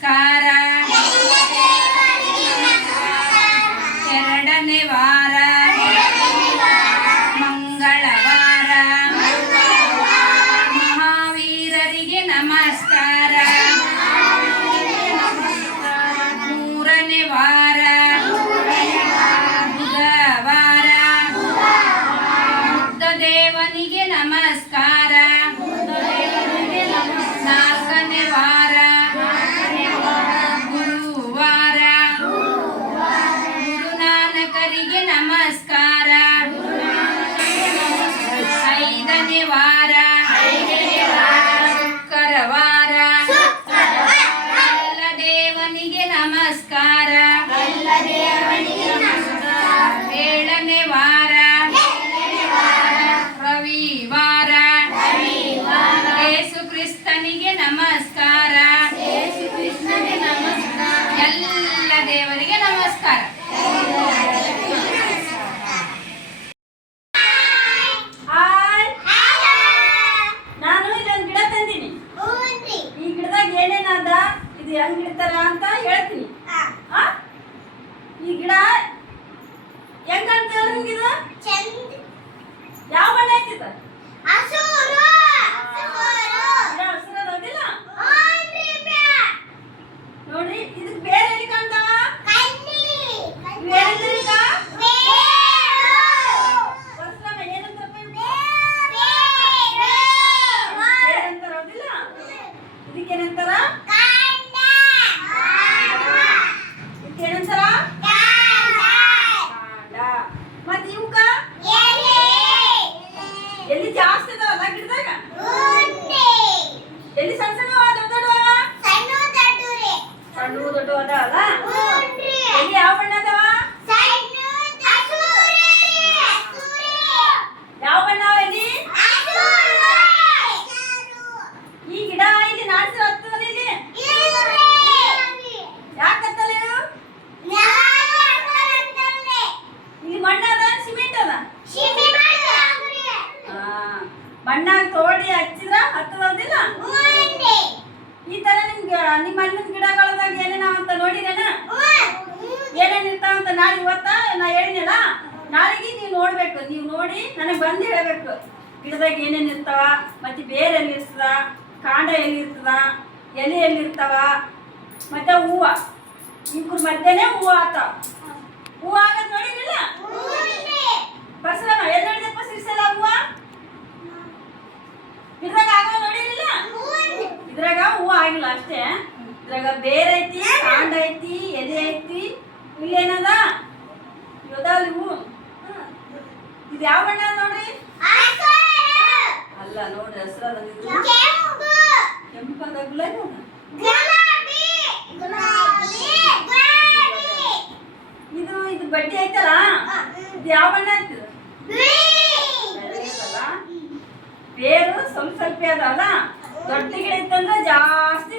cara. ನಮಸ್ಕಾರ. ನಾನು ಇಲ್ಲೊಂದು ಗಿಡ ತಂದೀನಿ. ಈ ಗಿಡದಾಗ ಏನೇನಾದ ಇದು ಹೆಂಗ್ ಇಡ್ತಾರ ಅಂತ ಹೇಳ್ತೀನಿ? ಈ ಗಿಡ ಹೆಂಗ್ ಕಾಣ್ತದ ನಿಮ್ಗಿದು? ಯಾವ ಬಣ್ಣ ಐತಿದ ಗಿಡ ಹಸ್ರದ್ ಹೌದಿಲ್ಲ? ನೋಡ್ರಿ ಇದಕ್ ಬೇರೆ ಎಲ್ಲಿ ಕಾಣ್ತಾವ ಇವೇನಿದ್ರಿ ಈಗ? ವರ್ಷದಾಗ ಏನಂತಾರಪ್ಪ ಇವ್ಕೆ? ಬೇರೆ ಅಂತಾರ ಹೌದಿಲ್ಲ ಇದಕ್ಕೇನಂತಾರ ಇದಕ್ಕೇನಂತಾರ ಕಾಂಡ ಮತ್ ಇವಕ್ಕ ಎಲ್ಲಿ ಜಾಸ್ತಿ ಅದಾವಲ್ಲ ಗಿಡದಾಗ ಎಲ್ಲಿ ಸಣ್ಣ ಸಣ್ಣ ದೊಡ್ಡ ದೊಡ್ಡ ಸಣ್ಣ ದೊಡ್ಡ ಅದ ಇಲ್ಲಿ ಯಾವ ಬಣ್ಣ ಏನೇನ್ ನಾನು ಇವತ್ತ ನಾ ಹೇಳಿನಲ್ಲ ನಾಳೆಗೆ ನೀವು ನೋಡ್ಬೇಕು, ನೀವು ನೋಡಿ ನನಗೆ ಬಂದು ಹೇಳಬೇಕು. ಗಿಡದಾಗ ಏನೇನು ಇರ್ತಾವ, ಮತ್ತೆ ಬೇರೆ ಎಲ್ಲಿ ಇರ್ತದ ಕಾಂಡ ಎಲ್ಲಿರ್ತದ, ಎಲೆ ಎಲ್ಲಿ ಇರ್ತಾವ ಮತ್ತೆ ಹೂವ. ಇವ್ರ ಮಧ್ಯಾಹ್ನ ಹೂವು ಆತಾವ ಹೂವು ಆಗದ್ ನೋಡಿದಿಲ್ಲ ಬಸರಮ್ಮ ಎಲ್ಲಿ ನೋಡಿದಪ್ಪ ಸಿರಿಸಲ್ಲ ಹೂವ? ಇದ್ರಾಗ ಆಗೋ ನೋಡಿರಲಿಲ್ಲ ಇದ್ರಾಗ ಹೂವು ಆಗಿಲ್ಲ ಅಷ್ಟೇ. ಇದ್ರಾಗ ಬೇರೆ ಐತಿ ಎಲೆ ಐತಿ ಇಲ್ಲೇನದ ಇವದಲ್ಲಿ ಹೂ ಇದು ಯಾವ ಬಣ್ಣ ನೋಡ್ರಿ? ಅಲ್ಲ ನೋಡ್ರಿ ಹಸ್ರದ ಕೆಂಪದ ಗುಲಾಬಿ. ಇದು ಇದು ಬಡ್ಡಿ ಐತಲ್ಲ? ಇದು ಯಾವ ಬಣ್ಣ ಐತಿ ಬೇರು ಸ್ವಲ್ಪ ಸ್ವಲ್ಪ ಅಲ್ಲ ದೊಡ್ಡ ಗಿಡ ಇತ್ತಂದ್ರೆ ಜಾಸ್ತಿ